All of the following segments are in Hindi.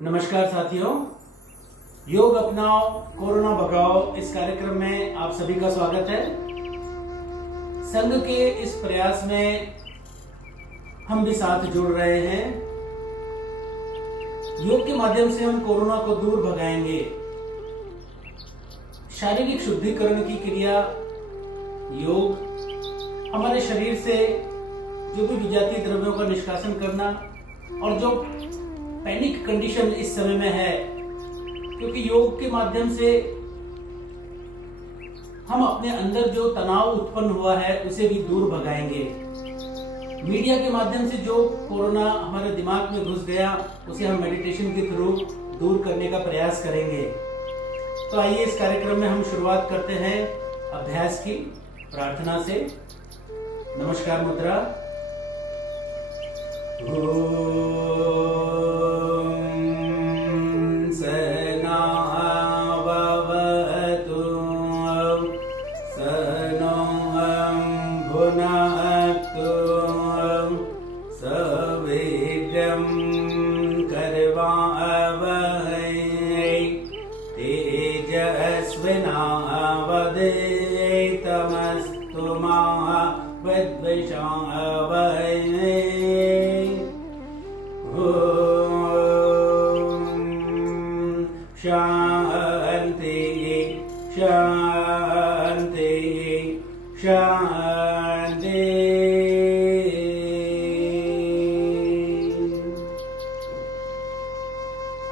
नमस्कार साथियों, योग अपनाओ कोरोना भगाओ इस कार्यक्रम में आप सभी का स्वागत है। संघ के इस प्रयास में हम भी साथ जुड़ रहे हैं। योग के माध्यम से हम कोरोना को दूर भगाएंगे। शारीरिक शुद्धिकरण की क्रिया योग हमारे शरीर से जो भी विजातीय द्रव्यों का निष्कासन करना, और जो पैनिक कंडीशन इस समय में है, क्योंकि योग के माध्यम से हम अपने अंदर जो तनाव उत्पन्न हुआ है उसे भी दूर भगाएंगे। मीडिया के माध्यम से जो कोरोना हमारे दिमाग में घुस गया उसे हम मेडिटेशन के थ्रू दूर करने का प्रयास करेंगे। तो आइए इस कार्यक्रम में हम शुरुआत करते हैं अभ्यास की प्रार्थना से। नमस्कार मुद्रा। तेजस्विनावधीतमस्तु मा विद्विषावहै। शांति शांति शांति।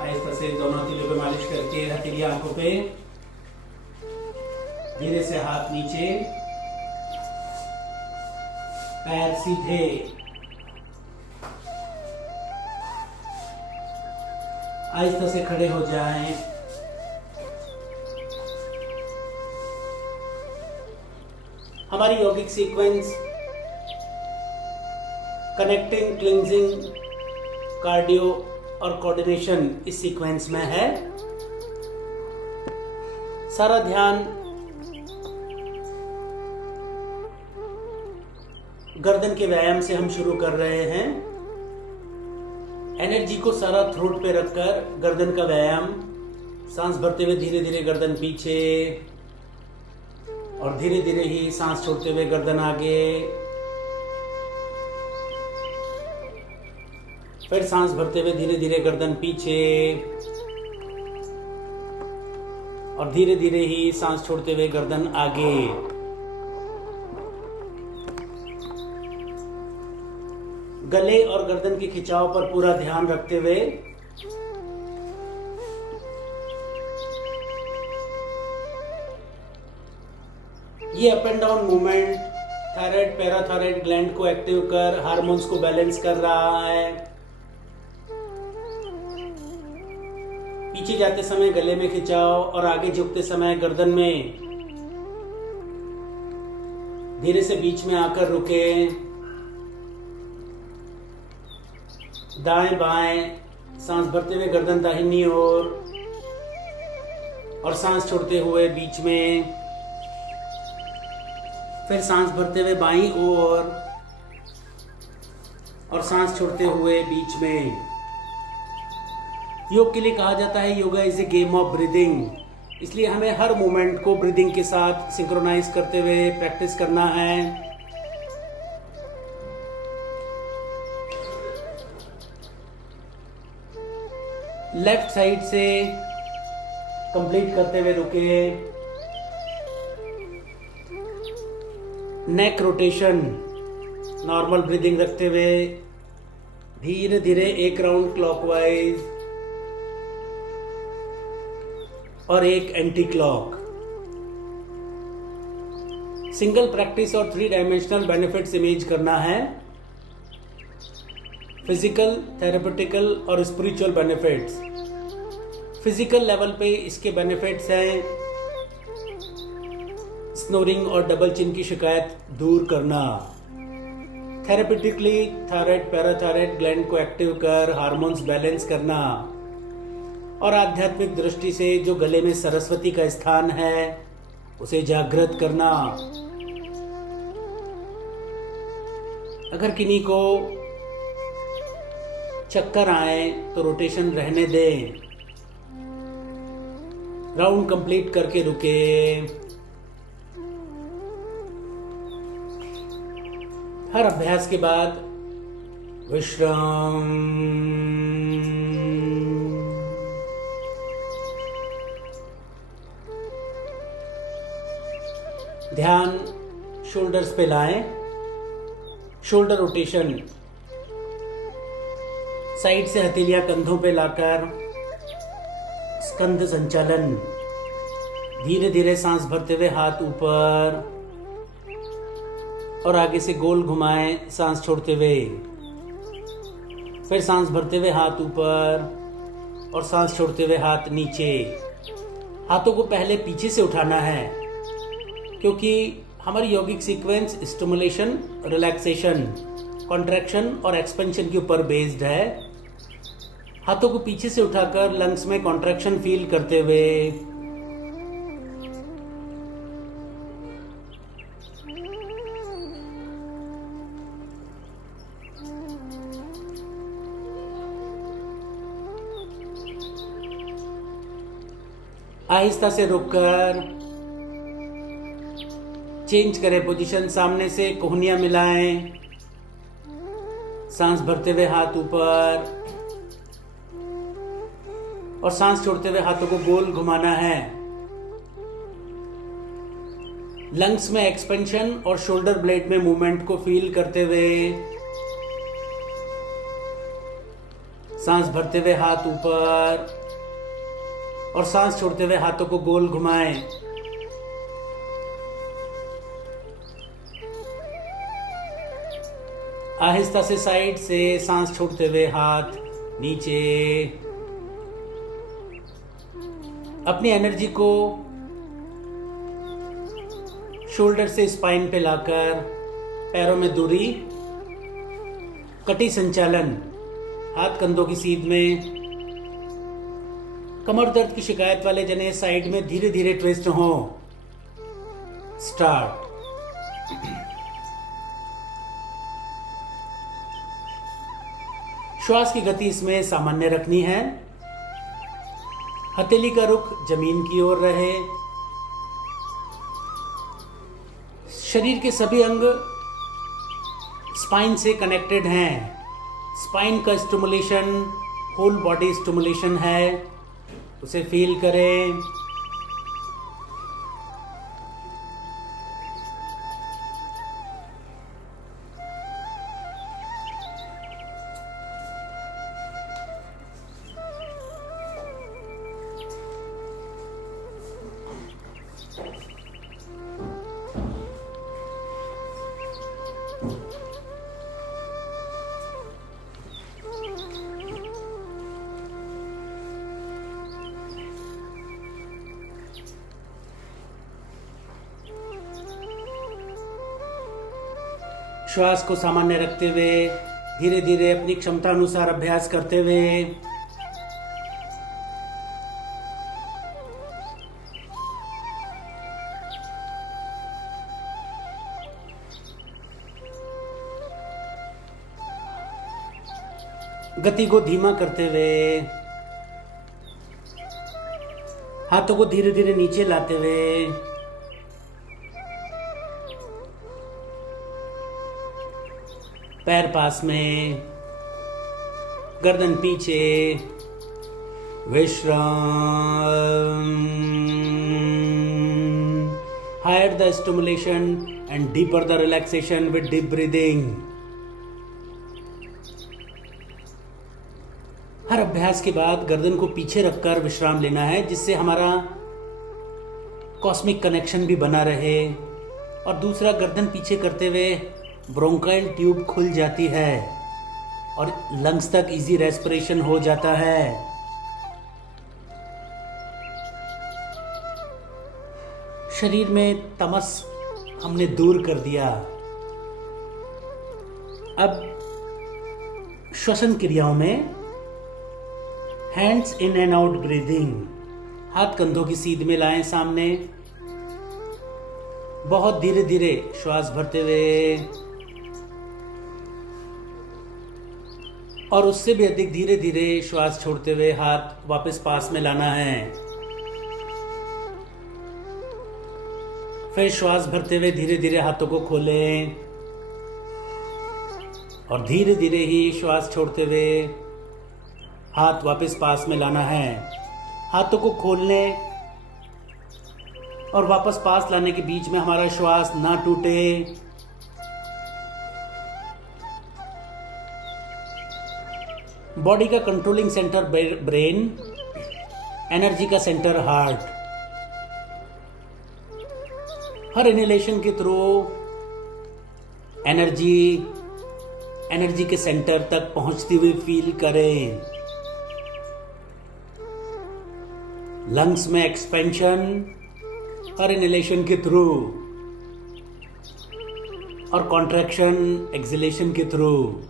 आहिस्ता से दोनों हथेलियों पे मालिश करके हथेली आंखों पे, धीरे से हाथ नीचे, पैर सीधे। आहिस्ता से खड़े हो जाएं। हमारी यौगिक सीक्वेंस कनेक्टिंग, क्लिंजिंग, कार्डियो और कोऑर्डिनेशन इस सीक्वेंस में है। सारा ध्यान गर्दन के व्यायाम से हम शुरू कर रहे हैं। एनर्जी को सारा थ्रोट पे रखकर गर्दन का व्यायाम। सांस भरते हुए धीरे धीरे गर्दन पीछे, और धीरे धीरे ही सांस छोड़ते हुए गर्दन आगे। फिर सांस भरते हुए धीरे धीरे गर्दन पीछे, और धीरे धीरे ही सांस छोड़ते हुए गर्दन आगे। गले और गर्दन के खिंचाव पर पूरा ध्यान रखते हुए ये up and down movement thyroid parathyroid gland को एक्टिव कर हार्मोन्स को बैलेंस कर रहा है। पीछे जाते समय गले में खिंचाव, और आगे झुकते समय गर्दन में धीरे से बीच में आकर रुके। दाएं बाएं सांस भरते हुए गर्दन दाहिनी ओर, और सांस छोड़ते हुए बीच में। फिर सांस भरते हुए बाईं ओर, और सांस छोड़ते हुए बीच में। योग के लिए कहा जाता है yoga is a game of breathing, इसलिए हमें हर मूवमेंट को ब्रीदिंग के साथ सिंक्रोनाइज करते हुए प्रैक्टिस करना है। लेफ्ट साइड से कंप्लीट करते हुए रुके। नेक रोटेशन, नॉर्मल ब्रीदिंग रखते हुए धीरे धीरे एक राउंड क्लॉकवाइज और एक एंटी क्लॉक। सिंगल प्रैक्टिस और 3 डायमेंशनल बेनिफिट्स इमेज करना है। फिजिकल, थेरेपेटिकल और स्पिरिचुअल बेनिफिट्स। फिजिकल लेवल पे इसके बेनिफिट्स हैं स्नोरिंग और डबल चिन की शिकायत दूर करना। थेरेपेटिकली थायराइड पैराथायराइड ग्लैंड को एक्टिव कर हार्मोन्स बैलेंस करना। और आध्यात्मिक दृष्टि से जो गले में सरस्वती का स्थान है उसे जागृत करना। अगर किन्हीं को चक्कर आए तो रोटेशन रहने दें। राउंड कंप्लीट करके रुके। हर अभ्यास के बाद विश्राम। ध्यान शोल्डर्स पे लाएं। शोल्डर रोटेशन, साइड से हथेलियां कंधों पे लाकर स्कंध संचालन। धीरे धीरे सांस भरते हुए हाथ ऊपर और आगे से गोल घुमाएं सांस छोड़ते हुए। फिर सांस भरते हुए हाथ ऊपर और सांस छोड़ते हुए हाथ नीचे। हाथों को पहले पीछे से उठाना है क्योंकि हमारी यौगिक सीक्वेंस स्टिमुलेशन, रिलैक्सेशन, कॉन्ट्रैक्शन और एक्सपेंशन के ऊपर बेस्ड है। हाथों को पीछे से उठाकर लंग्स में कॉन्ट्रैक्शन फील करते हुए आहिस्ता से रुककर चेंज करें पोजीशन। सामने से कोहनियां मिलाएं। सांस भरते हुए हाथ ऊपर और सांस छोड़ते हुए हाथों को गोल घुमाना है। लंग्स में एक्सपेंशन और शोल्डर ब्लेड में मूवमेंट को फील करते हुए सांस भरते हुए हाथ ऊपर और सांस छोड़ते हुए हाथों को गोल घुमाएं। आहिस्ता से साइड से सांस छोड़ते हुए हाथ नीचे। अपनी एनर्जी को शोल्डर से स्पाइन पे लाकर पैरों में दूरी, कटी संचालन। हाथ कंधों की सीध में। कमर दर्द की शिकायत वाले जने साइड में धीरे धीरे ट्विस्ट हो। स्टार्ट। श्वास की गति इसमें सामान्य रखनी है। हथेली का रुख जमीन की ओर रहे। शरीर के सभी अंग स्पाइन से कनेक्टेड हैं। स्पाइन का स्टिमुलेशन होल बॉडी स्टिमुलेशन है, उसे फील करें। श्वास को सामान्य रखते हुए धीरे धीरे अपनी क्षमता अनुसार अभ्यास करते हुए गति को धीमा करते हुए हाथों को धीरे धीरे नीचे लाते हुए पैर पास में, गर्दन पीछे। विश्राम। Higher the stimulation and deeper the relaxation with deep breathing. हर अभ्यास के बाद गर्दन को पीछे रखकर विश्राम लेना है, जिससे हमारा कॉस्मिक कनेक्शन भी बना रहे। और दूसरा, गर्दन पीछे करते हुए ब्रोंकाइल ट्यूब खुल जाती है और लंग्स तक इजी रेस्पिरेशन हो जाता है। शरीर में तमस हमने दूर कर दिया। अब श्वसन क्रियाओं में hands in and out breathing. हाथ कंधों की सीध में लाएं सामने। बहुत धीरे धीरे श्वास भरते हुए और उससे भी अधिक धीरे धीरे श्वास छोड़ते हुए हाथ वापस पास में लाना है। फिर श्वास भरते हुए धीरे धीरे हाथों को खोलें और धीरे धीरे ही श्वास छोड़ते हुए हाथ वापस पास में लाना है। हाथों को खोलने और वापस पास लाने के बीच में हमारा श्वास ना टूटे। बॉडी का कंट्रोलिंग सेंटर ब्रेन, एनर्जी का सेंटर हार्ट। हर इनहेलेशन के थ्रू एनर्जी के सेंटर तक पहुंचती हुई फील करें। लंग्स में एक्सपेंशन हर इनहेलेशन के थ्रू और कॉन्ट्रैक्शन एक्सहेलेशन के थ्रू।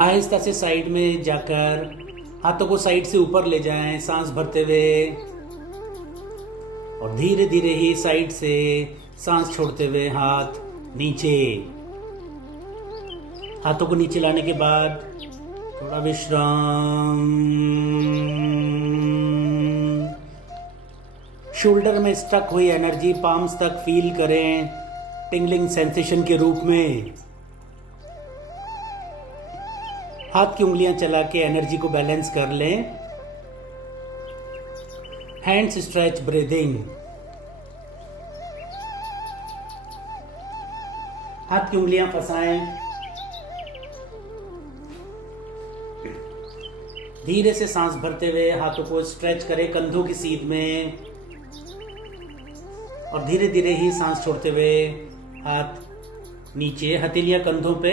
आहिस्ता से साइड में जाकर हाथों को साइड से ऊपर ले जाएं, सांस भरते हुए और धीरे धीरे ही साइड से सांस छोड़ते हुए हाथ नीचे। हाथों को नीचे लाने के बाद थोड़ा विश्राम। शोल्डर में स्टक हुई एनर्जी पाम्स तक फील करें, टिंगलिंग सेंसेशन के रूप में। हाथ की उंगलियां चला के एनर्जी को बैलेंस कर लें। Hands stretch breathing. हाथ की उंगलियां फंसाएं। धीरे से सांस भरते हुए हाथों को स्ट्रेच करें कंधों की सीध में और धीरे धीरे ही सांस छोड़ते हुए हाथ नीचे, हथेलियां कंधों पे।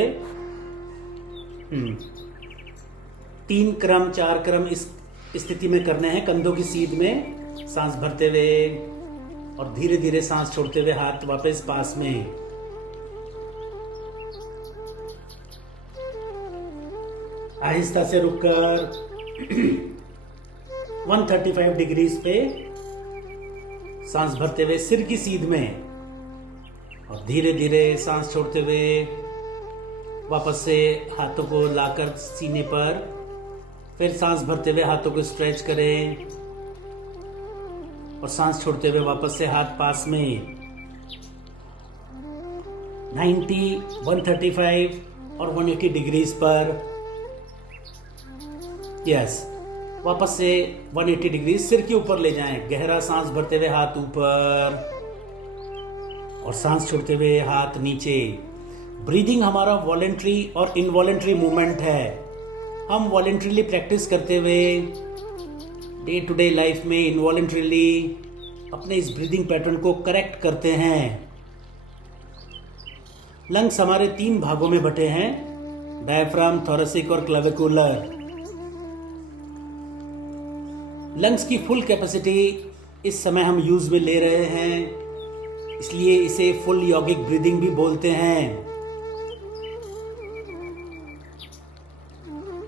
3 क्रम 4 क्रम इस स्थिति में करने हैं। कंधों की सीध में सांस भरते हुए और धीरे धीरे सांस छोड़ते हुए हाथ वापस पास में। आहिस्ता से रुककर 135 डिग्रीज पे सांस भरते हुए सिर की सीध में और धीरे धीरे सांस छोड़ते हुए वापस से हाथों को लाकर सीने पर। फिर सांस भरते हुए हाथों को स्ट्रेच करें और सांस छोड़ते हुए वापस से हाथ पास में। 90, 135 और 180 डिग्रीज पर। यस, वापस से 180 डिग्री सिर के ऊपर ले जाएं। गहरा सांस भरते हुए हाथ ऊपर और सांस छोड़ते हुए हाथ नीचे। ब्रीदिंग हमारा वॉलेंट्री और इनवॉलेंट्री मूवमेंट है। हम वॉलेंट्रीली प्रैक्टिस करते हुए डे टू डे लाइफ में इनवॉलेंट्रीली अपने इस ब्रीदिंग पैटर्न को करेक्ट करते हैं। लंग्स हमारे 3 भागों में बटे हैं, डायफ्राम, थोरेसिक और क्लेविकुलर। लंग्स की फुल कैपेसिटी इस समय हम यूज में ले रहे हैं, इसलिए इसे फुल यौगिक ब्रीदिंग भी बोलते हैं।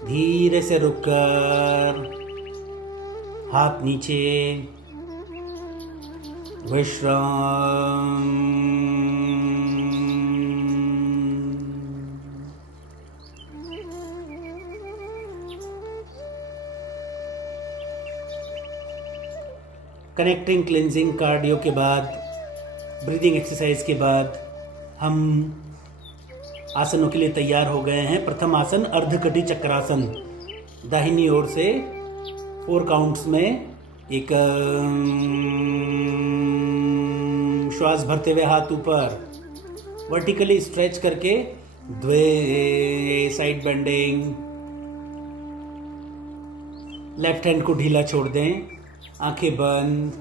धीरे से रुककर हाथ नीचे, विश्राम। कनेक्टिंग क्लिंजिंग कार्डियो के बाद, ब्रीदिंग एक्सरसाइज के बाद हम आसनों के लिए तैयार हो गए हैं। प्रथम आसन अर्धकटी चक्रासन। दाहिनी ओर से 4 काउंट्स में एक श्वास भरते हुए हाथ ऊपर, वर्टिकली स्ट्रेच करके द्वे साइड बेंडिंग। लेफ्ट हैंड को ढीला छोड़ दें, आंखें बंद।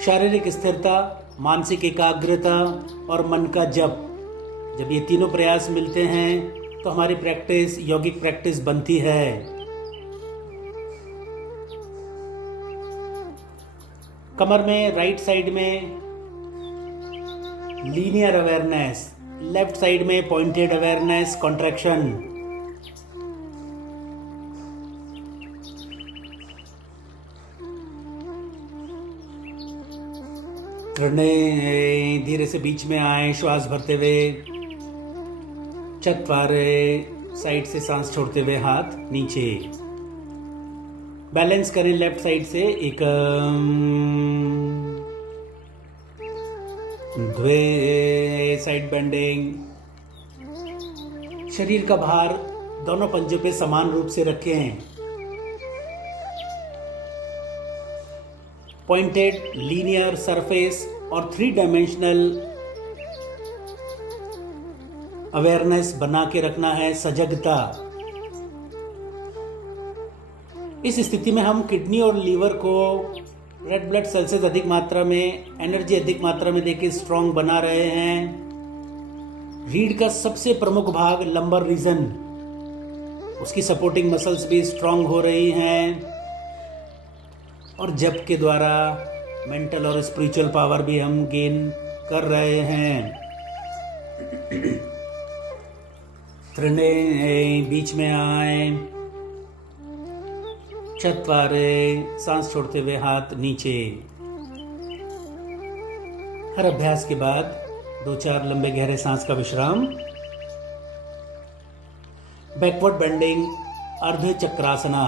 शारीरिक स्थिरता, मानसिक एकाग्रता और मन का जप, जब ये तीनों प्रयास मिलते हैं तो हमारी प्रैक्टिस यौगिक प्रैक्टिस बनती है। कमर में राइट साइड में लीनियर अवेयरनेस, लेफ्ट साइड में पॉइंटेड अवेयरनेस, कॉन्ट्रैक्शन। त्रिणे धीरे से बीच में आए, श्वास भरते हुए। चत्वारे साइड से सांस छोड़ते हुए हाथ नीचे। बैलेंस करें लेफ्ट साइड से। एकम, द्वे, साइड बेंडिंग। शरीर का भार दोनों पंजों पे समान रूप से रखें। पॉइंटेड लीनियर सरफेस और 3 डायमेंशनल अवेयरनेस बना के रखना है, सजगता। इस स्थिति में हम किडनी और लीवर को रेड ब्लड सेल्स अधिक मात्रा में, एनर्जी अधिक मात्रा में देके स्ट्रांग बना रहे हैं। रीढ़ का सबसे प्रमुख भाग लंबर रीजन, उसकी सपोर्टिंग मसल्स भी स्ट्रांग हो रही हैं और जप के द्वारा मेंटल और स्पिरिचुअल पावर भी हम गेन कर रहे हैं। त्रिणे बीच में आए। चत्वारे सांस छोड़ते हुए हाथ नीचे। हर अभ्यास के बाद 2-4 लंबे गहरे सांस का विश्राम। बैकवर्ड बेंडिंग अर्ध चक्रासना।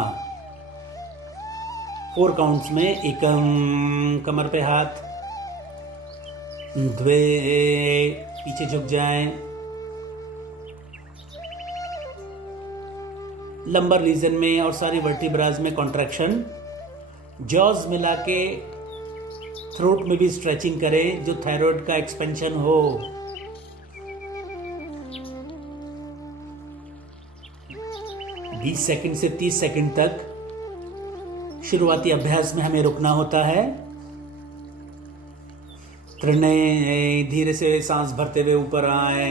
4 काउंट्स में। एकम, कमर पे हाथ। द्वे, पीछे झुक जाएं। लंबर रीजन में और सारी वर्टिब्रास में कॉन्ट्रैक्शन। जॉज मिला के थ्रोट में भी स्ट्रेचिंग करें, जो थायराइड का एक्सपेंशन हो। बीस सेकंड से 30 सेकंड तक शुरुआती अभ्यास में हमें रुकना होता है। त्रिणे धीरे से सांस भरते हुए ऊपर आए।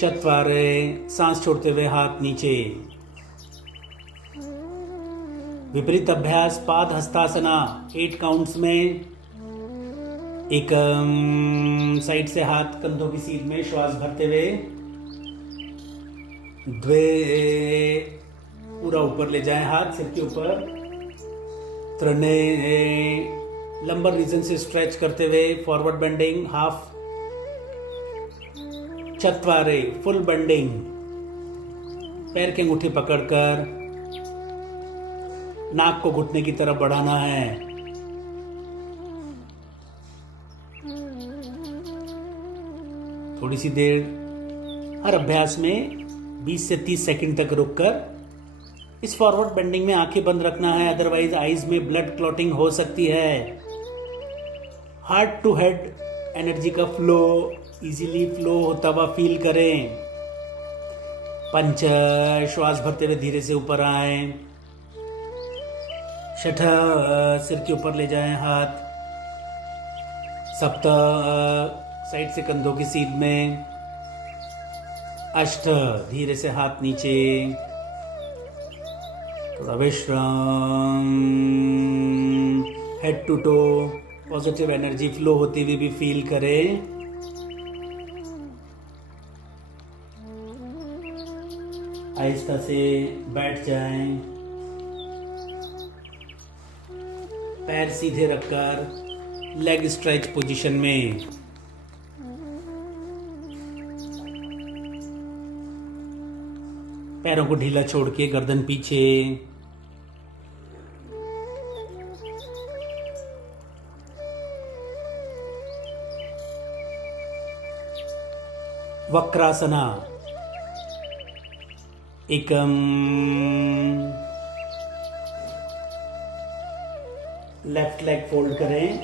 चत्वारे सांस छोड़ते हुए हाथ नीचे। विपरीत अभ्यास पाद हस्तासना 8 काउंट्स में। एक साइड से हाथ कंधों की सीध में, श्वास भरते हुए। द्वे, पूरा ऊपर ले जाएं, हाथ सिर के ऊपर। त्रिणे लंबर रीजन से स्ट्रेच करते हुए, फॉरवर्ड बेंडिंग हाफ। चत्वारे फुल बेंडिंग, पैर के अंगूठे पकड़कर नाक को घुटने की तरफ बढ़ाना है। थोड़ी सी देर हर अभ्यास में 20 से 30 सेकंड तक रुककर इस फॉरवर्ड बेंडिंग में आंखें बंद रखना है, अदरवाइज आईज में ब्लड क्लॉटिंग हो सकती है। हार्ट टू हेड एनर्जी का फ्लो इजीली फ्लो होता हुआ फील करें। पंच, श्वास भरते हुए धीरे से ऊपर आए। छठ, सिर के ऊपर ले जाएं हाथ। सप्त, साइड से कंधों की सीध में। अष्ट, धीरे से हाथ नीचे। थोड़ा विश्राम। Head to toe positive energy flow होती हुई भी फील करें। आहिस्ता से बैठ जाएं, पैर सीधे रखकर लेग स्ट्रेच पोजीशन में। पैरों को ढीला छोड़ के गर्दन पीछे। वक्रासना। एकम, लेफ्ट लेग फोल्ड करें।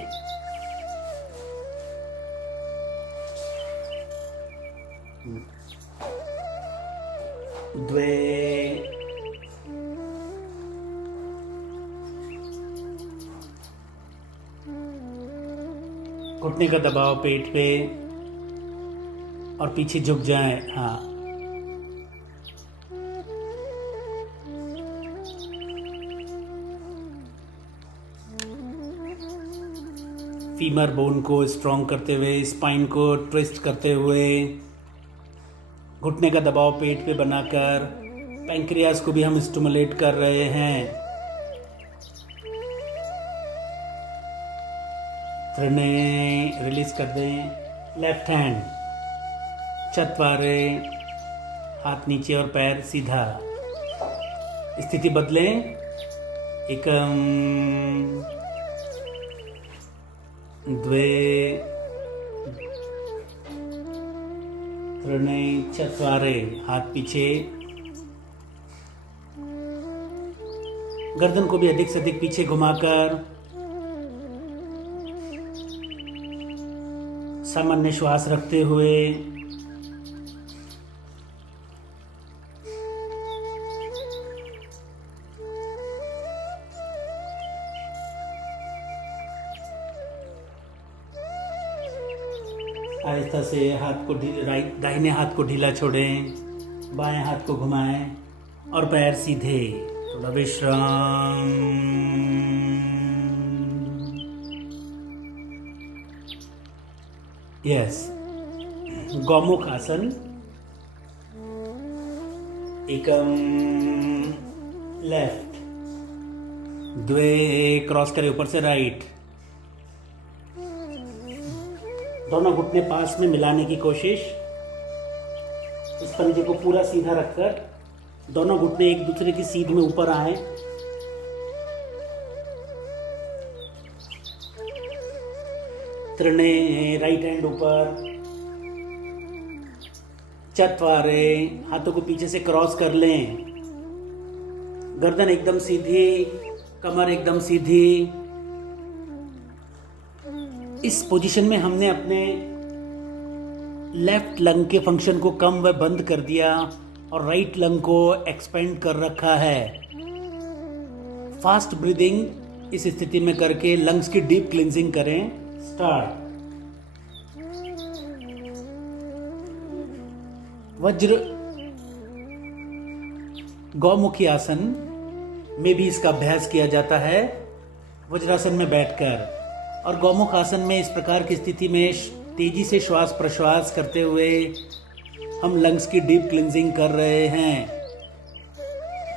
द्वे, घुटने का दबाव पेट पे और पीछे झुक जाएं। हाँ, फीमर बोन को स्ट्रॉन्ग करते हुए, स्पाइन को ट्विस्ट करते हुए, घुटने का दबाव पेट पे बनाकर पैंक्रियास को भी हम स्टिमुलेट कर रहे हैं। त्रिनें रिलीज कर दें। लेफ्ट हैंड चत्वारे, हाथ नीचे और पैर सीधा। स्थिति बदलें। एकम, द्वे, त्रिनें चत्वारे, हाथ पीछे। गर्दन को भी अधिक से अधिक पीछे घुमाकर सामान्य श्वास रखते हुए आहिस्ता से हाथ को दाहिने हाथ को ढीला छोड़ें, बाएं हाथ को घुमाएं और पैर सीधे। थोड़ा विश्राम। यस, गौमुख आसन। एकम, लेफ्ट, द्वे, क्रॉस करें ऊपर से राइट। दोनों घुटने पास में मिलाने की कोशिश। इस पंजे को पूरा सीधा रखकर दोनों घुटने एक दूसरे की सीध में ऊपर आए। त्रिनें, राइट हैंड ऊपर। चत्वारे, हाथों को पीछे से क्रॉस कर लें। गर्दन एकदम सीधी, कमर एकदम सीधी। इस पोजीशन में हमने अपने लेफ्ट लंग के फंक्शन को कम व बंद कर दिया और राइट लंग को एक्सपेंड कर रखा है। फास्ट ब्रीदिंग इस स्थिति में करके लंग्स की डीप क्लींजिंग करें। स्टार्ट। वज्र गौमुखी आसन में भी इसका अभ्यास किया जाता है, वज्रासन में बैठकर। और गौमुख आसन में इस प्रकार की स्थिति में तेजी से श्वास प्रश्वास करते हुए हम लंग्स की डीप क्लींजिंग कर रहे हैं।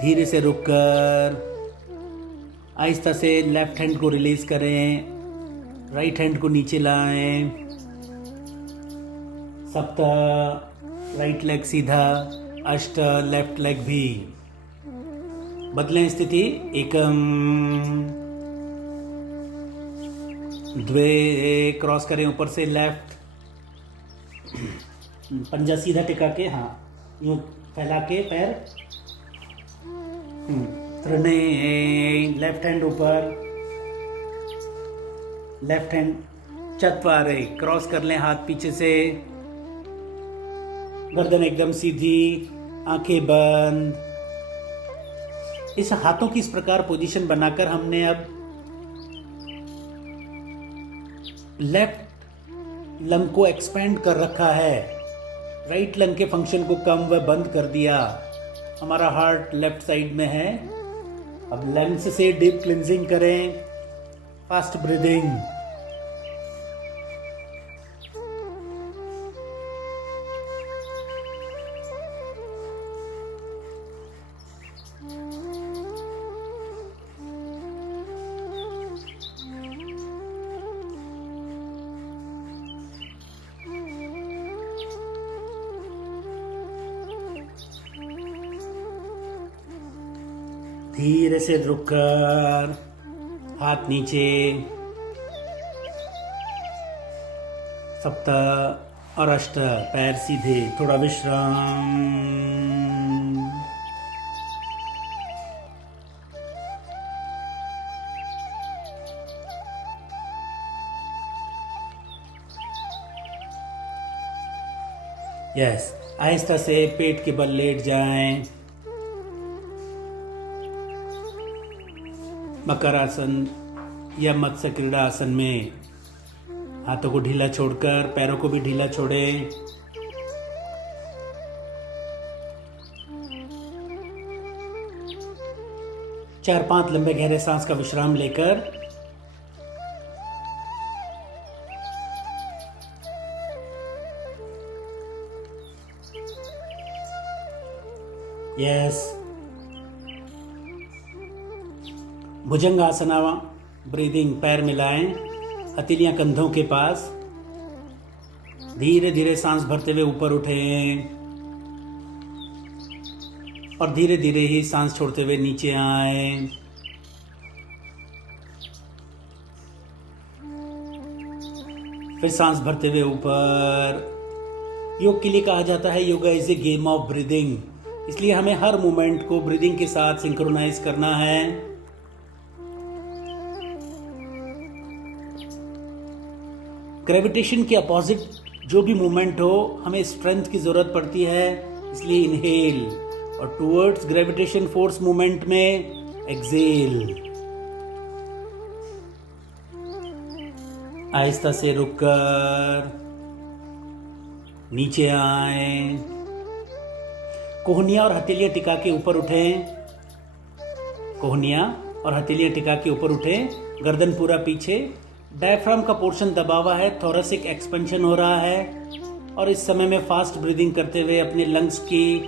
धीरे से रुककर आहिस्ता से लेफ्ट हैंड को रिलीज करें, राइट हैंड को नीचे लाएं। सप्त, राइट लेग सीधा। अष्ट, लेफ्ट लेग भी। बदलें स्थिति। एकम, द्वे, क्रॉस करें ऊपर से लेफ्ट। पंजा सीधा टिका के, हाँ यूं फैला के पैर। त्रिनें, लेफ्ट हैंड ऊपर। लेफ्ट हैंड चत्वारे, क्रॉस कर लें हाथ पीछे से। गर्दन एकदम सीधी, आंखें बंद। इस हाथों की इस प्रकार पोजीशन बनाकर हमने अब लेफ्ट लंग को एक्सपेंड कर रखा है, राइट लंग के फंक्शन को कम व बंद कर दिया। हमारा हार्ट लेफ्ट साइड में है। अब लंग्स से डीप क्लींजिंग करें। Fast breathing. धीरे से रुककर हाथ नीचे। सप्त और अष्ट, पैर सीधे। थोड़ा विश्राम। यस, आहिस्ता से पेट के बल लेट जाएं। मकर आसन या मत्स्य क्रीड़ा आसन में हाथों को ढीला छोड़कर पैरों को भी ढीला छोड़ें। चार पांच लंबे गहरे सांस का विश्राम लेकर यस, भुजंगासना ब्रीदिंग। पैर मिलाएं, हथेलियां कंधों के पास। धीरे धीरे सांस भरते हुए ऊपर उठें और धीरे धीरे ही सांस छोड़ते हुए नीचे आएं। फिर सांस भरते हुए ऊपर। योग के लिए कहा जाता है yoga is a game of breathing, इसलिए हमें हर मूवमेंट को ब्रीदिंग के साथ सिंक्रोनाइज करना है। ग्रेविटेशन के अपोजिट जो भी मूवमेंट हो, हमें स्ट्रेंथ की जरूरत पड़ती है, इसलिए इनहेल, और टुवर्ड्स ग्रेविटेशन फोर्स मूवमेंट में एक्सेल। आहिस्ता से रुककर नीचे आए। कोहनियां और हथेलियां टिका के ऊपर उठें। कोहनियां और हथेलियां टिका के ऊपर उठें। गर्दन पूरा पीछे। डायफ्राम का पोर्शन दबा हुआ है, थोरेसिक एक्सपेंशन हो रहा है। और इस समय में फास्ट ब्रीदिंग करते हुए अपने लंग्स की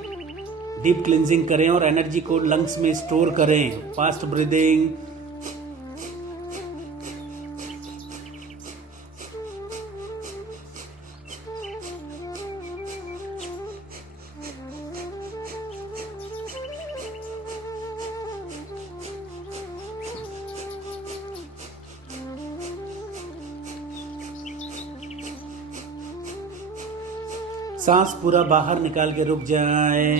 डीप क्लिंजिंग करें और एनर्जी को लंग्स में स्टोर करें। Fast breathing. सांस पूरा बाहर निकाल के रुक जाए।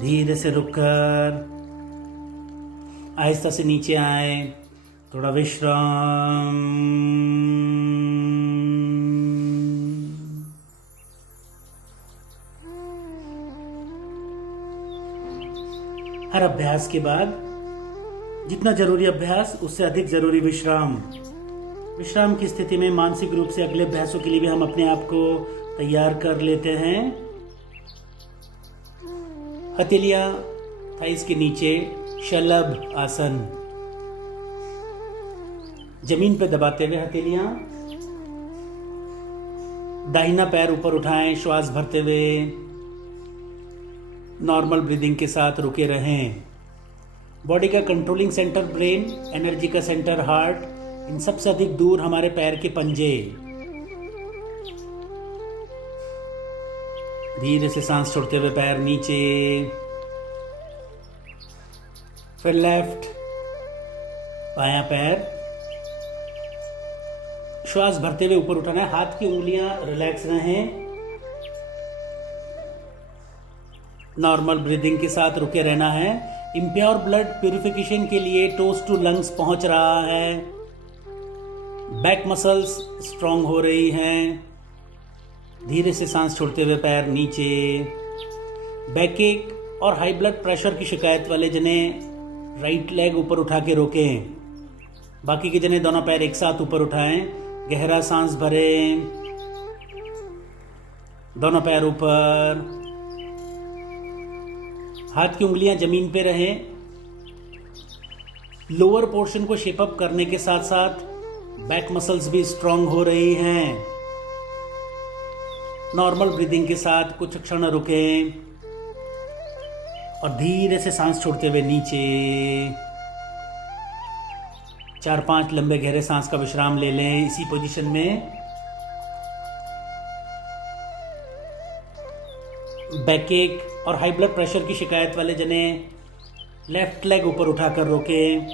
धीरे से रुककर आहिस्ता से नीचे आए। थोड़ा विश्राम। हर अभ्यास के बाद जितना जरूरी अभ्यास, उससे अधिक जरूरी विश्राम। विश्राम की स्थिति में मानसिक रूप से अगले अभ्यासों के लिए भी हम अपने आप को तैयार कर लेते हैं। हथेलियां थाइस के नीचे, शलभ आसन। जमीन पे दबाते हुए हथेलियां। दाहिना पैर ऊपर उठाएं, श्वास भरते हुए नॉर्मल ब्रीदिंग के साथ रुके रहें। बॉडी का कंट्रोलिंग सेंटर ब्रेन, एनर्जी का सेंटर हार्ट, इन सबसे अधिक दूर हमारे पैर के पंजे। धीरे से सांस छोड़ते हुए पैर नीचे। फिर लेफ्ट, बायां पैर। श्वास भरते हुए ऊपर उठाना है। हाथ की उंगलियां रिलैक्स रहें। नॉर्मल ब्रीदिंग के साथ रुके रहना है। इम्प्योर ब्लड प्यूरिफिकेशन के लिए टोस टू लंग्स पहुंच रहा है। बैक मसल्स स्ट्रांग हो रही हैं। धीरे से सांस छोड़ते हुए पैर नीचे। बैक एक और हाई ब्लड प्रेशर की शिकायत वाले जने राइट लेग ऊपर उठा के रोकें। बाकी के जने दोनों पैर एक साथ ऊपर उठाएं। गहरा सांस भरें। दोनों पैर ऊपर। हाथ की उंगलियां जमीन पे रहें। लोअर पोर्शन को शेप अप करने के साथ साथ बैक मसल्स भी स्ट्रांग हो रही हैं। नॉर्मल ब्रीदिंग के साथ कुछ क्षण रुकें और धीरे से सांस छोड़ते हुए नीचे। 4-5 लंबे गहरे सांस का विश्राम ले लें इसी पोजीशन में। बैक एक और हाई ब्लड प्रेशर की शिकायत वाले जने लेफ्ट लेग ऊपर उठाकर रोकें।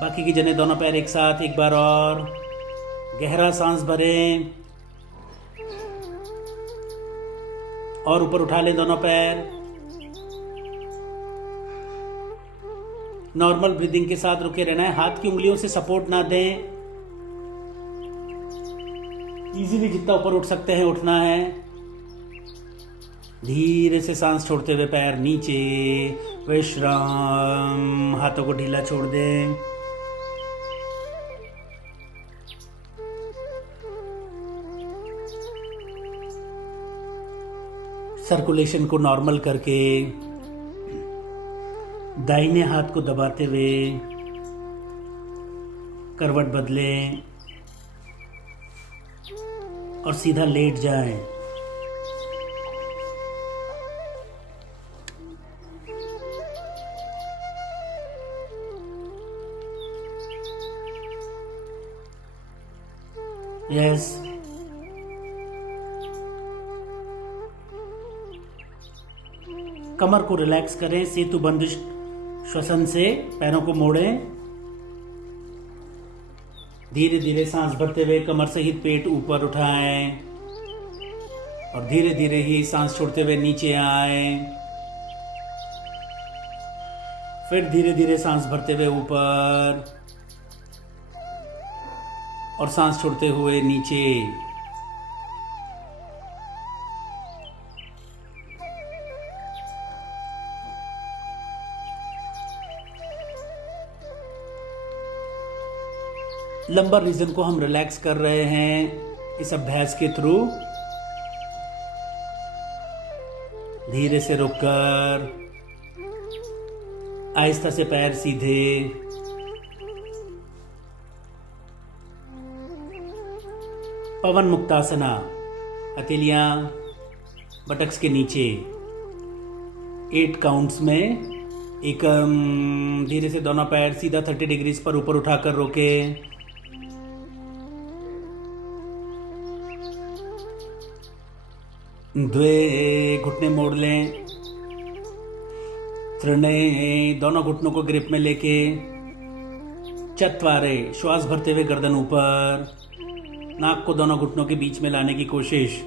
बाकी की जने दोनों पैर एक साथ। एक बार और गहरा सांस भरें और ऊपर उठा लें दोनों पैर। नॉर्मल ब्रीदिंग के साथ रुके रहना है। हाथ की उंगलियों से सपोर्ट ना दें। इजीली जितना ऊपर उठ सकते हैं उठना है। धीरे से सांस छोड़ते हुए पैर नीचे। विश्राम। हाथों को ढीला छोड़ दें। सर्कुलेशन को नॉर्मल करके दाहिने हाथ को दबाते हुए करवट बदलें और सीधा लेट जाएं। यस। कमर को रिलैक्स करें, सेतुबंध श्वसन से पैरों को मोड़ें। धीरे धीरे सांस भरते हुए कमर सहित पेट ऊपर उठाएं और धीरे धीरे ही सांस छोड़ते हुए नीचे आएं। फिर धीरे धीरे सांस भरते हुए ऊपर और सांस छोड़ते हुए नीचे। लंबर रीजन को हम रिलैक्स कर रहे हैं इस अभ्यास के थ्रू। धीरे से रुककर आहिस्ता से पैर सीधे, पवन मुक्तासना, हथेलियां बटक्स के नीचे 8 काउंट्स में। एकम, धीरे से दोनों पैर सीधा 30 डिग्रीज पर ऊपर उठाकर रोके। द्वे, घुटने मोड़ लें। त्रिणे, दोनों घुटनों को ग्रिप में लेके। चत्वारे, श्वास भरते हुए गर्दन ऊपर, नाक को दोनों घुटनों के बीच में लाने की कोशिश।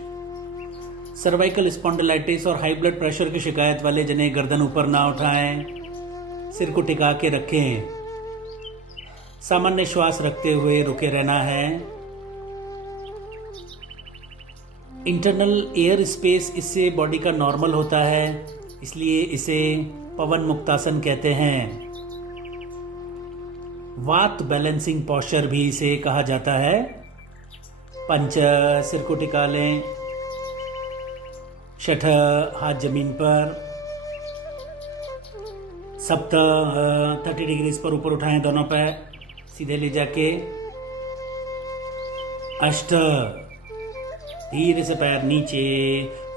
सर्वाइकल स्पॉन्डिलाइटिस और हाई ब्लड प्रेशर की शिकायत वाले जने गर्दन ऊपर ना उठाएं, सिर को टिका के रखें। सामान्य श्वास रखते हुए रुके रहना है। इंटरनल एयर स्पेस इससे बॉडी का नॉर्मल होता है, इसलिए इसे पवन मुक्तासन कहते हैं। वात बैलेंसिंग पोस्चर भी इसे कहा जाता है। पंच, सिर को टिका लें। छठ, हाथ जमीन पर। सप्त, 30 डिग्रीज पर ऊपर उठाएं दोनों पैर सीधे ले जाके। अष्ट, धीरे से पैर नीचे,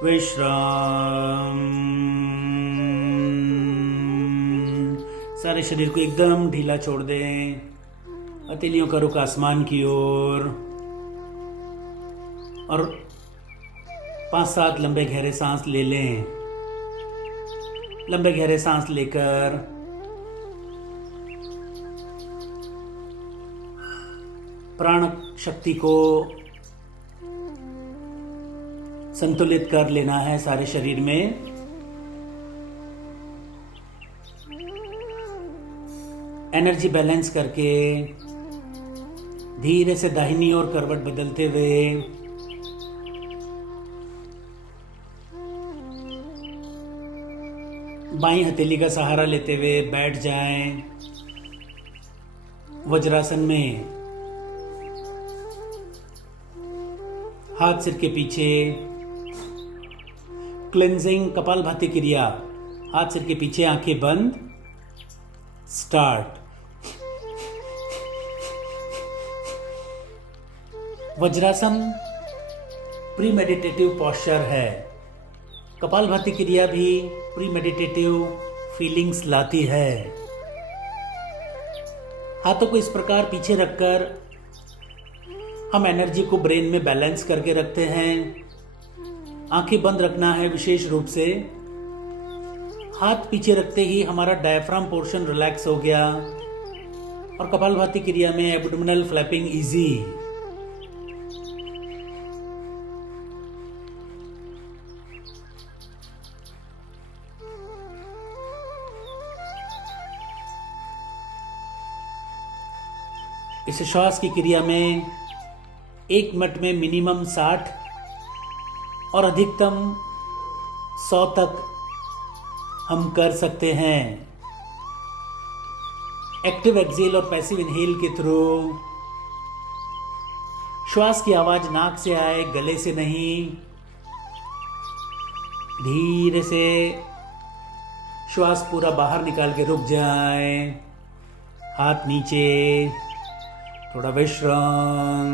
विश्राम। सारे शरीर को एकदम ढीला छोड़ दें। हथेलियों का रुख आसमान की ओर और 5-7 लंबे गहरे सांस ले लें। लंबे गहरे सांस लेकर प्राण शक्ति को संतुलित कर लेना है सारे शरीर में। एनर्जी बैलेंस करके धीरे से दाहिनी ओर करवट बदलते हुए बाईं हथेली का सहारा लेते हुए बैठ जाएं वज्रासन में। हाथ सिर के पीछे। क्लेंजिंग कपालभाति क्रिया। हाथ सिर के पीछे, आंखें बंद। Start. Vajrasana pre meditative posture है। कपालभाति क्रिया भी प्री मेडिटेटिव फीलिंग्स लाती है। हाथों को इस प्रकार पीछे रखकर हम एनर्जी को ब्रेन में बैलेंस करके रखते हैं। आंखें बंद रखना है विशेष रूप से। हाथ पीछे रखते ही हमारा डायफ्राम पोर्शन रिलैक्स हो गया और कपालभाति क्रिया में एब्डोमिनल फ्लैपिंग इजी। इस श्वास की क्रिया में 1 मिनट में मिनिमम 60 और अधिकतम 100 तक हम कर सकते हैं। एक्टिव एक्सेल और पैसिव इनहेल के थ्रू श्वास की आवाज नाक से आए, गले से नहीं। धीरे से श्वास पूरा बाहर निकाल के रुक जाए। हाथ नीचे, थोड़ा विश्राम।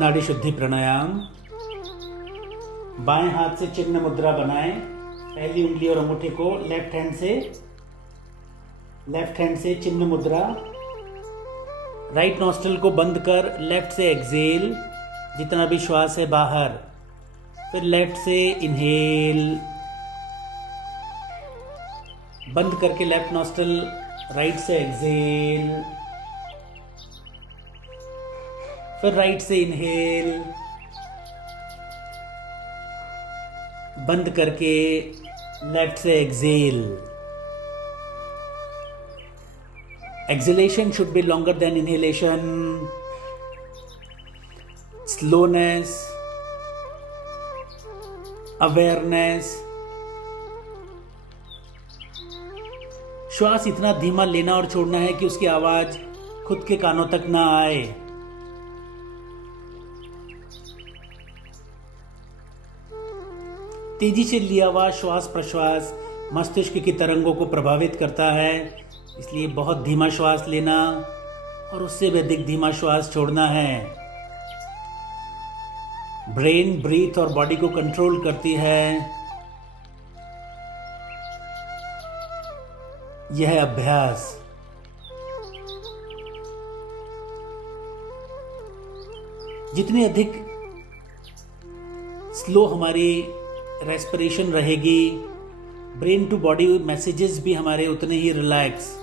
नाड़ी शुद्धि प्राणायाम। बाएं हाथ से चिन्ह मुद्रा बनाएं। पहली उंगली और अंगूठे को लेफ्ट हैंड से चिन्ह मुद्रा। राइट नॉस्ट्रल को बंद कर लेफ्ट से एक्सेल, जितना भी श्वास है बाहर। फिर लेफ्ट से इनहेल, बंद करके लेफ्ट नॉस्ट्रल, राइट से एक्सेल, फिर राइट से इनहेल, बंद करके लेफ्ट से Excel. Exhalation should be longer than inhalation. Slowness, awareness. श्वास इतना धीमा लेना और छोड़ना है कि उसकी आवाज खुद के कानों तक ना आए। तेजी से लिया हुआ श्वास प्रश्वास मस्तिष्क की तरंगों को प्रभावित करता है, इसलिए बहुत धीमा श्वास लेना और उससे भी अधिक धीमा श्वास छोड़ना है। ब्रेन ब्रीथ और बॉडी को कंट्रोल करती है। यह अभ्यास जितनी अधिक स्लो हमारी रेस्पिरेशन रहेगी, ब्रेन टू बॉडी मैसेजेस भी हमारे उतने ही रिलैक्स।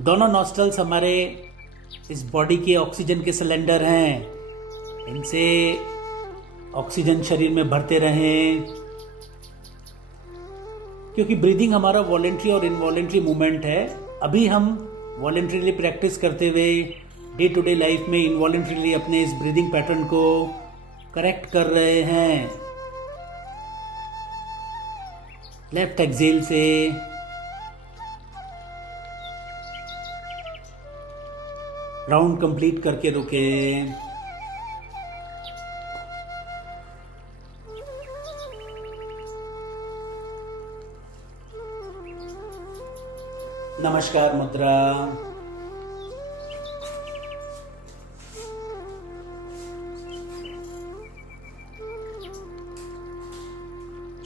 दोनों नॉस्ट्रल्स हमारे इस बॉडी के ऑक्सीजन के सिलेंडर हैं, इनसे ऑक्सीजन शरीर में भरते रहें। क्योंकि ब्रीदिंग हमारा वॉलेंट्री और इनवॉलेंट्री मूवमेंट है। अभी हम वॉलेंट्रीली प्रैक्टिस करते हुए डे टू डे लाइफ में इनवॉलेंट्रीली अपने इस ब्रीदिंग पैटर्न को करेक्ट कर रहे हैं। लेफ्ट एक्सेल से राउंड कंप्लीट करके रुके। नमस्कार मुद्रा।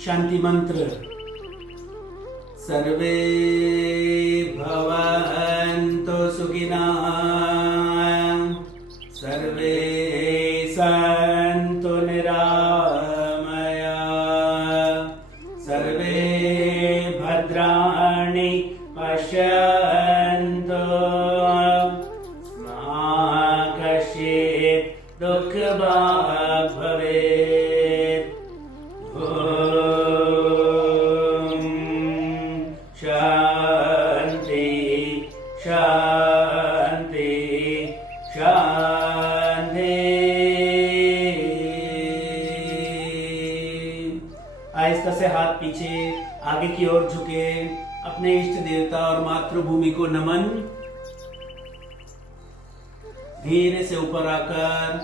शांति मंत्र। सर्वे भवन्तु सुखिनः, सर्वे सन्तु निरामयाः, सर्वे भद्राणि पश्यन्तु, मा कश्चित् दुःखभाग् भवेत्। शांति शांति शांति। आहिस्ता से हाथ पीछे आगे की ओर झुके, अपने इष्ट देवता और मातृभूमि को नमन। धीरे से ऊपर आकर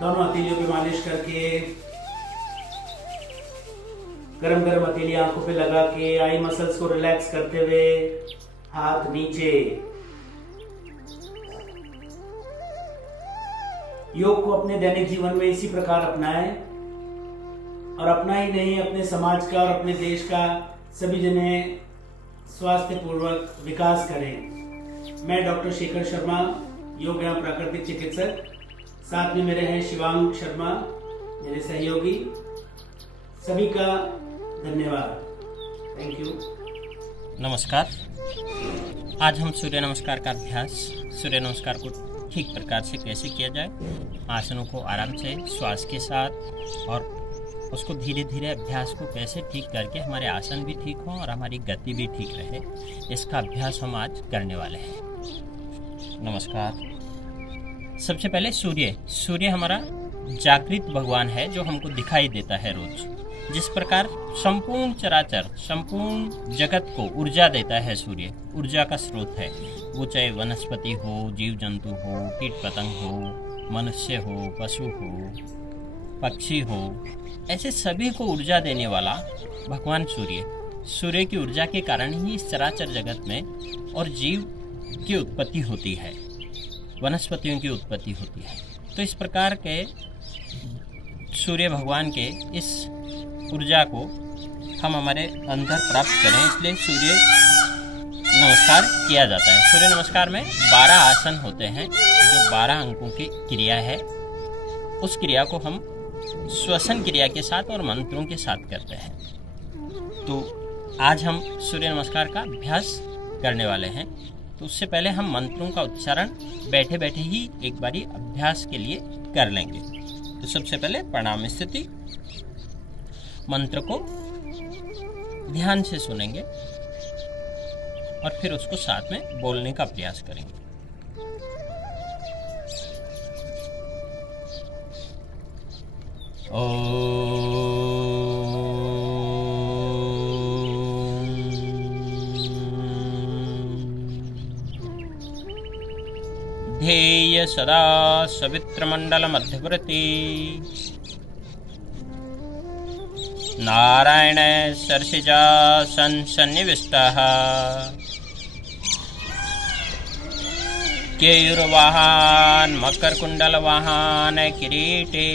दोनों हथेलियों पे मालिश करके, गरम गरम हथेली आंखों पे लगा के आई मसल्स को रिलैक्स करते हुए हाथ नीचे। योग को अपने दैनिक जीवन में इसी प्रकार अपनाएं और अपना ही नहीं, अपने समाज का और अपने देश का सभी जने स्वास्थ्य पूर्वक विकास करें। मैं डॉक्टर शेखर शर्मा, योग एवं प्राकृतिक चिकित्सक, साथ में मेरे हैं शिवांग शर्मा, मेरे सहयोगी। सभी का धन्यवाद। Thank you. नमस्कार। आज हम सूर्य नमस्कार का अभ्यास, सूर्य नमस्कार को ठीक प्रकार से कैसे किया जाए, आसनों को आराम से श्वास के साथ और उसको धीरे धीरे अभ्यास को कैसे ठीक करके हमारे आसन भी ठीक हों और हमारी गति भी ठीक रहे, इसका अभ्यास हम आज करने वाले हैं। नमस्कार। सबसे पहले सूर्य हमारा जागृत भगवान है जो हमको दिखाई देता है रोज। जिस प्रकार संपूर्ण चराचर, संपूर्ण जगत को ऊर्जा देता है सूर्य, ऊर्जा का स्रोत है। वो चाहे वनस्पति हो, जीव जंतु हो, कीट पतंग हो, मनुष्य हो, पशु हो, पक्षी हो, ऐसे सभी को ऊर्जा देने वाला भगवान सूर्य की ऊर्जा के कारण ही इस चराचर जगत में और जीव की उत्पत्ति होती है, वनस्पतियों की उत्पत्ति होती है। तो इस प्रकार के सूर्य भगवान के इस ऊर्जा को हम हमारे अंदर प्राप्त करें, इसलिए सूर्य नमस्कार किया जाता है। सूर्य नमस्कार में 12 आसन होते हैं, जो 12 अंकों की क्रिया है। उस क्रिया को हम श्वसन क्रिया के साथ और मंत्रों के साथ करते हैं। तो आज हम सूर्य नमस्कार का अभ्यास करने वाले हैं। तो उससे पहले हम मंत्रों का उच्चारण बैठे बैठे ही एक बारी अभ्यास के लिए कर लेंगे। तो सबसे पहले प्रणाम स्थिति, मंत्र को ध्यान से सुनेंगे और फिर उसको साथ में बोलने का प्रयास करेंगे। ध्येय सदा सवित्रमंडल मध्यवर्ती नारायण सर्षिजा सन्निविष्टः केयूरवाहन मकरकुंडलवाहन किरीटे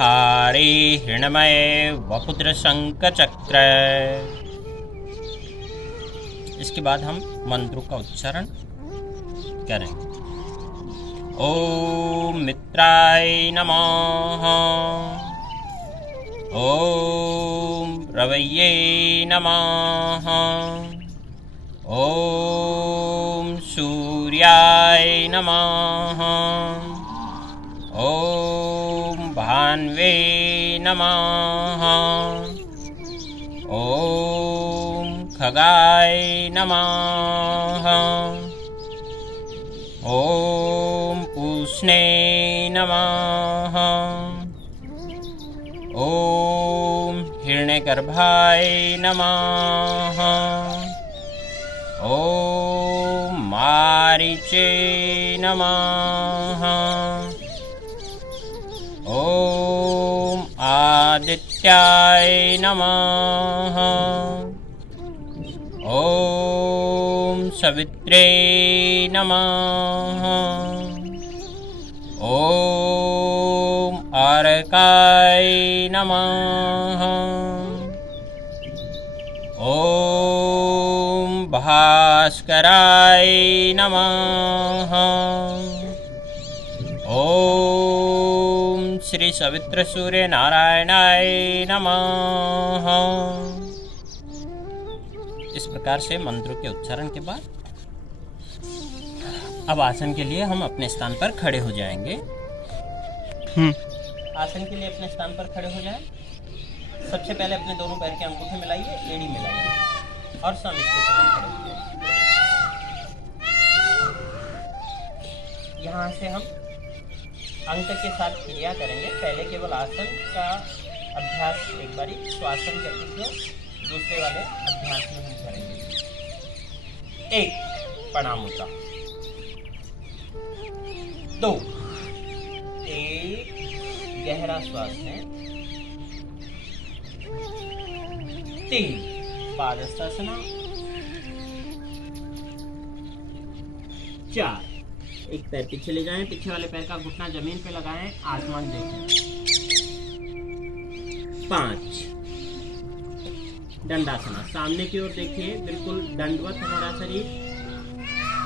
हारी हिरणमय वपुत्र शंखचक्र। इसके बाद हम मंत्रों का उच्चारण करेंगे। ओम मित्राय नमः, ओम रवैये नमः, ओम सूर्याय नमः, ओम भान्वे नमः, ओम खगाय नमः, ओम पूष्णे नमः, ओम हिरण्यगर्भाय नमः, ओम मारीचे नमः, ओम आदित्याय नमः, ओम सवित्रे नमः, ओम अर्काय नमः, ओम भास्कराय नमः, ओम श्री सवित्र सूर्य नारायणाय नमः। इस प्रकार से मंत्रों के उच्चारण के बाद अब आसन के लिए हम अपने स्थान पर खड़े हो जाएंगे। आसन के लिए अपने स्थान पर खड़े हो जाएं। सबसे पहले अपने दोनों पैर के अंगूठे मिलाइए, एड़ी मिलाइए और समस्थित खड़े हो जाइए। यहाँ से हम अंक के साथ क्रिया करेंगे। पहले केवल आसन का अभ्यास एक बारी श्वासन कर लीजिए, दूसरे वाले अभ्यास में हम करेंगे। 1 प्रणाम मुद्रा, 2 एक गहरा श्वास है, 3 पादहस्तासना, 4 एक पैर पीछे ले जाएं, पीछे वाले पैर का घुटना जमीन पे लगाएं, आसमान देखें, 5 दंडासना, सामने की ओर देखिए, बिल्कुल दंडवत हमारा शरीर,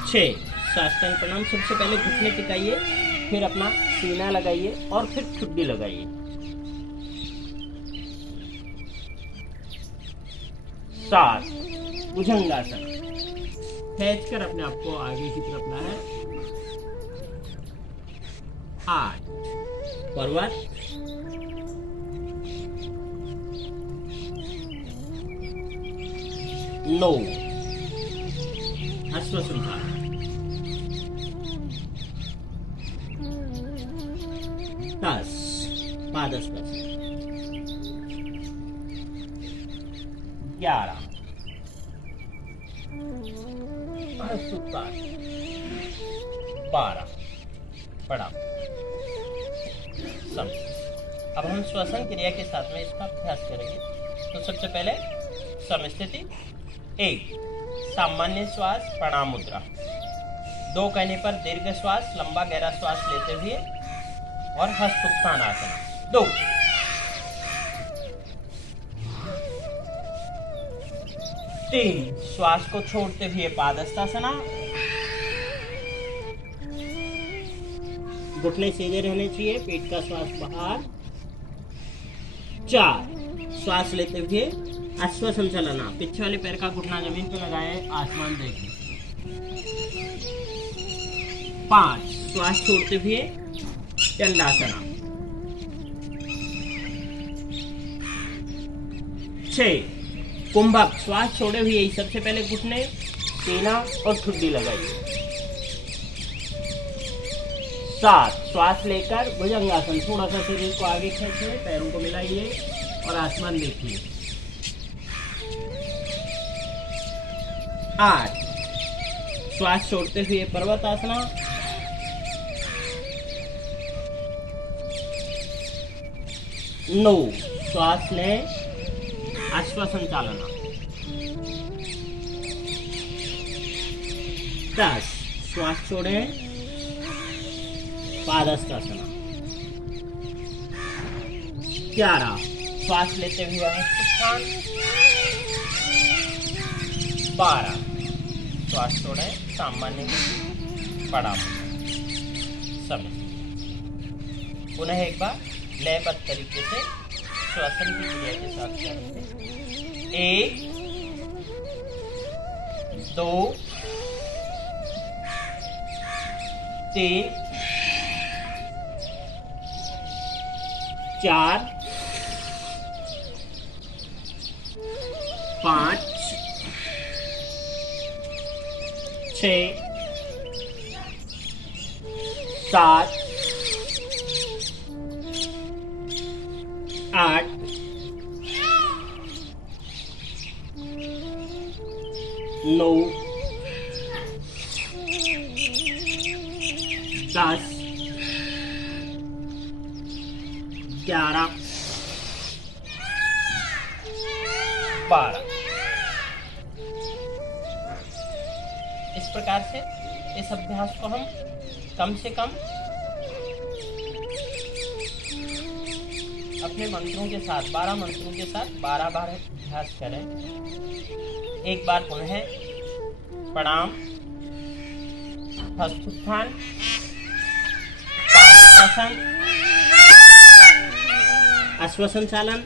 6 साष्टांग प्रणाम। सबसे पहले घुटने टिकाइए, फिर अपना सीना लगाइए और फिर ठुड्डी लगाइए। 7 भुजंगासन, खींच कर अपने आप को आगे की तरफ लाए। 8 पर्वत, 9 अश्वसंथा, 10 पादहस्तासन, 11 हस्तोत्तान, 12 प्रणाम। अब हम श्वसन क्रिया के साथ में इसका अभ्यास करेंगे। तो सबसे पहले समस्थिति। 1 सामान्य श्वास प्रणाम मुद्रा। 2 कहने पर दीर्घ श्वास, लंबा गहरा श्वास लेते हुए और हस्तोत्थान आसन। 2 3 श्वास को छोड़ते हुए पादहस्तासना। घुटने सीधे रहने चाहिए, पेट का श्वास बाहर। 4 श्वास लेते हुए अश्वासन चलना। पीछे वाले पैर का घुटना जमीन पर लगाए, आसमान देखें। 5 श्वास छोड़ते हुए दंडासना। 6 कुंभक। श्वास छोड़े हुए सबसे पहले घुटने, सीना और ठुड्डी लगाइए। 7 श्वास लेकर भुजंगासन। थोड़ा सा शरीर को आगे खींचिए, पैरों को मिलाइए और आसमान देखिए। 8 श्वास छोड़ते हुए पर्वतासना। 9 श्वास लें, आश्वासन चालना। 10 श्वास छोड़ें, पादहस्तासना। 11 श्वास लेते हुए हस्तोत्थान। 12 श्वास छोड़ें, सामान्य प्रणाम। समय पुनः एक बार लयबद्ध तरीके से श्वसन की क्रिया के साथ करेंगे। 1 2 3 4 5 6 7 8 9 10 11 12। इस प्रकार से इस अभ्यास को हम कम से कम अपने मंत्रों के साथ 12 मंत्रों के साथ 12 बार अभ्यास करें। एक बार पुनः प्रणाम, हस्तोत्थान, पादहस्तासन, अश्वासन चालन,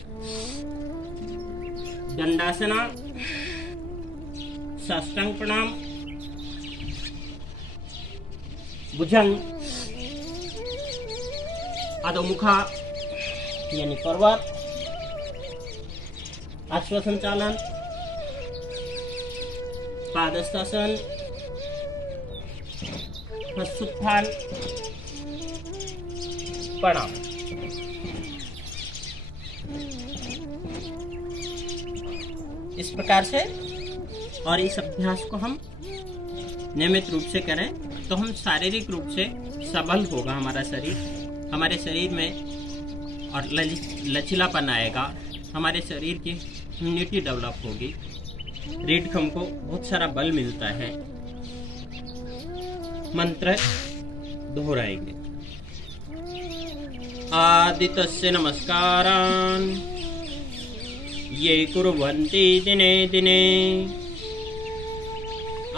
दंडासना, साष्टांग प्रणाम, भुजंग, अधोमुखा यानी पर्वत, आश्वासन चालन, पादहस्तासन, हस्तोत्थान, प्रणाम। इस प्रकार से और इस अभ्यास को हम नियमित रूप से करें तो हम शारीरिक रूप से सबल होगा हमारा शरीर, हमारे शरीर में और लचीलापन आएगा, हमारे शरीर की इम्यूनिटी डेवलप होगी, रीढ़ को बहुत सारा बल मिलता है। मंत्र दोहराएंगे। आदितस्य नमस्कारान् ये कुर्वन्ति दिने दिने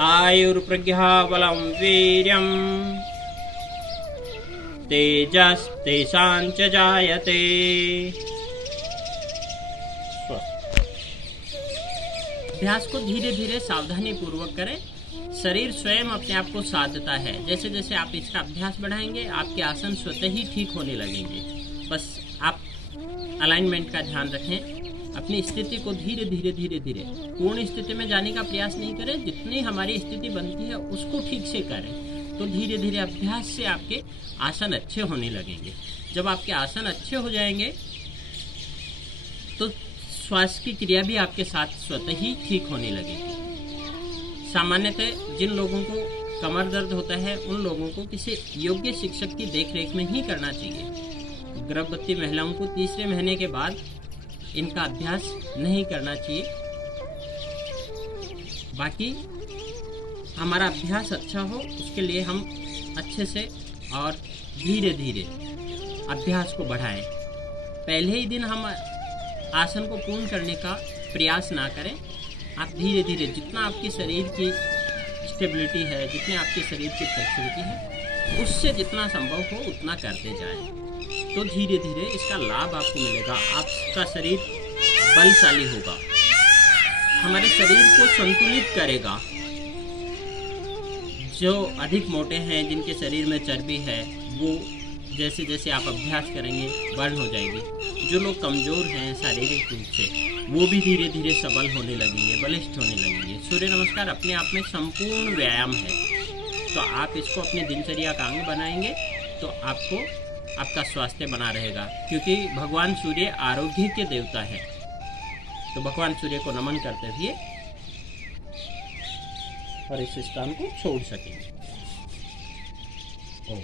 आयुर्प्रज्ञा बलं वीर्यं तेजस्तेषां च जायते। अभ्यास को धीरे धीरे सावधानी पूर्वक करें। शरीर स्वयं अपने आप को साध देता है। जैसे जैसे आप इसका अभ्यास बढ़ाएंगे आपके आसन स्वतः ही ठीक होने लगेंगे। बस आप अलाइनमेंट का ध्यान रखें, अपनी स्थिति को धीरे धीरे धीरे धीरे पूर्ण स्थिति में जाने का प्रयास नहीं करें। जितनी हमारी स्थिति बनती है उसको ठीक से करें तो धीरे धीरे अभ्यास से आपके आसन अच्छे होने लगेंगे। जब आपके आसन अच्छे हो जाएंगे तो श्वास की क्रिया भी आपके साथ स्वतः ही ठीक होने लगेगी। सामान्यतः जिन लोगों को कमर दर्द होता है उन लोगों को किसी योग्य शिक्षक की देखरेख में ही करना चाहिए। गर्भवती महिलाओं को तीसरे महीने के बाद इनका अभ्यास नहीं करना चाहिए। बाकी हमारा अभ्यास अच्छा हो, उसके लिए हम अच्छे से और धीरे धीरे अभ्यास को बढ़ाएं। पहले ही दिन हम आसन को पूर्ण करने का प्रयास ना करें। आप धीरे धीरे जितना आपके शरीर की स्टेबिलिटी है, जितने आपके शरीर की फ्लेक्सिबिलिटी है, उससे जितना संभव हो उतना करते जाएं। तो धीरे धीरे इसका लाभ आपको मिलेगा। आपका शरीर बलशाली होगा, हमारे शरीर को संतुलित करेगा। जो अधिक मोटे हैं, जिनके शरीर में चर्बी है, वो जैसे जैसे आप अभ्यास करेंगे बर्न हो जाएगी। जो लोग कमज़ोर हैं शारीरिक रूप से, वो भी धीरे धीरे सबल होने लगेंगे, बलिष्ठ होने लगेंगे। सूर्य नमस्कार अपने आप में संपूर्ण व्यायाम है। तो आप इसको अपने दिनचर्या का अंग बनाएंगे तो आपका स्वास्थ्य बना रहेगा, क्योंकि भगवान सूर्य आरोग्य के देवता है। तो भगवान सूर्य को नमन करते हुए और इस स्थान को छोड़ सकेंगे। ओम।